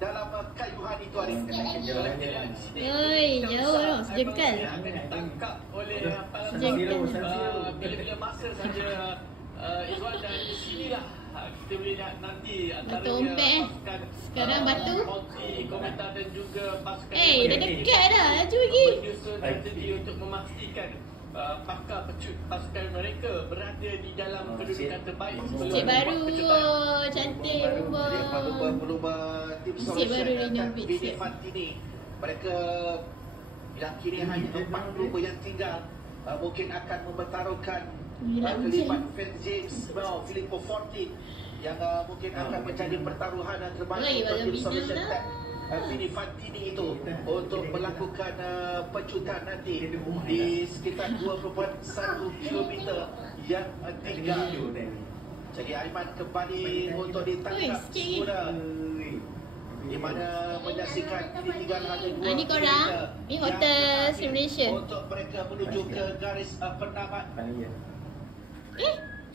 dalam kayuhan itu hari ini. Oi, jauh tau, sejengkal. Tangkap oleh bila-bila masa saja Izwan dan di sinilah kita boleh lihat nanti Batu ompek sekarang batu. komentar dan juga pasukan Dah dekat dah, laju lagi. menyusun strategi untuk memastikan pakar pecut pasukan mereka berada di dalam kedudukan terbaik. Cik baru, cantik berubah tim Cik baru renovate Vini Fantini. Mereka yang kini hanya 4 pelumba yang tinggal mungkin akan mempertaruhkan kelipat Phil James, Filippo Forti yang mungkin akan menjadi pertaruhan terbaik untuk tim solution tag Vini Fantini itu untuk melakukan pecutan nanti di sekitar 2.1 km yang tinggal. Jadi Aiman kembali untuk ditangkap semula di mana menyaksikan ini tinggal hanya 2 ni korang, ni hotel simulation. untuk mereka menuju ke garis penamat.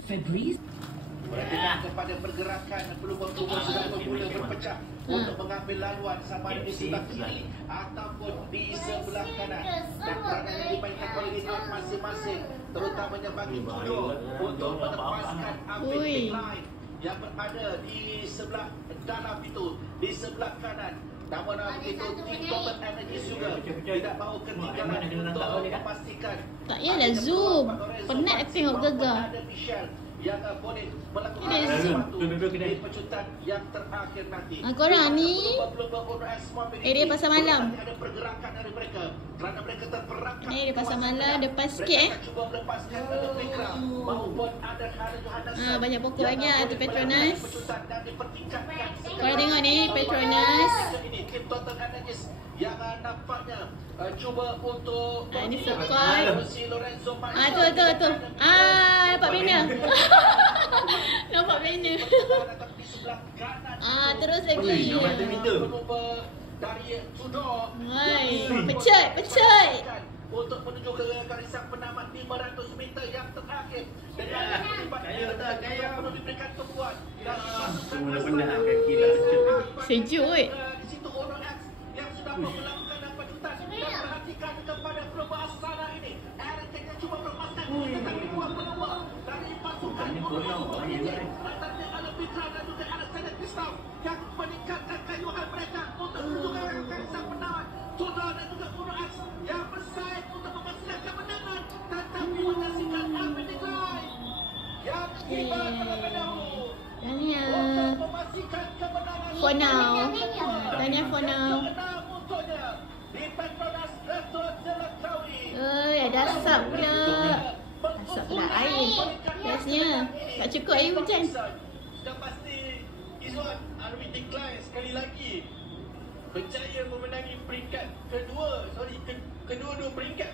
Fabrice Perhatikan kepada pergerakan pelumba-pelumba sudah bermula berpecah untuk mengambil laluan sama ada di sebelah kiri ataupun di sebelah kanan. Dan peranan yang dimainkan oleh Rinald masing-masing terutamanya bagi Tudo untuk melepaskan Afiq Line yang berada di sebelah dalam itu, di sebelah kanan. Namun begitu tim Total Energies juga tidak mahu ketinggalan untuk memastikan. Tak payahlah zoom, penat aku tengok gegar. Ada Michelle yang boleh melakukan sesuatu di pecutan yang terakhir nanti. Korang ni area pasar malam. Ada pergerakan dari mereka kerana mereka terperangkap. Ni area pasar malam depan sikit Cuba melepaskan Fikra maupun ada Johannes. banyak pokok lagi tu Petronas. Pecutan dan dipertingkatkan. Korang tengok ni Petronas. Ini tim Total Energies yang nampaknya cuba untuk Ni food court. si Lorenzo Tu. Nampak banner. Nampak banner. di sebelah kanan. Terus lagi. Dari Tudor. Hai, pecut. Untuk menuju ke garisan penamat 500 meter yang terakhir. Dengan gaya perlu diberikan tumpuan dan Benar-benar kaki dah Sejuk weh. di situ Ono X yang sudah melakukan pecutan dan perhatikan kepada pelumba Astana ini. Aaron Tek yang cuba melepaskan tetapi dua pelumba dari pasukan Ratanya ada Fitra dan juga Alexander Kristoff yang meningkatkan kayuhan mereka untuk menuju ke garisan penamat. Tudor dan juga Ono X yang bersaing untuk memastikan kemenangan tetapi menyaksikan Afiq Line yang tiba terlebih dahulu. Tahniah. For now. Tahniah for now. Ada asap pula. Asap pula air. Biasanya tak cukup air hujan. Sudah pasti Izwan Army decline sekali lagi. Berjaya memenangi peringkat kedua, kedua-dua peringkat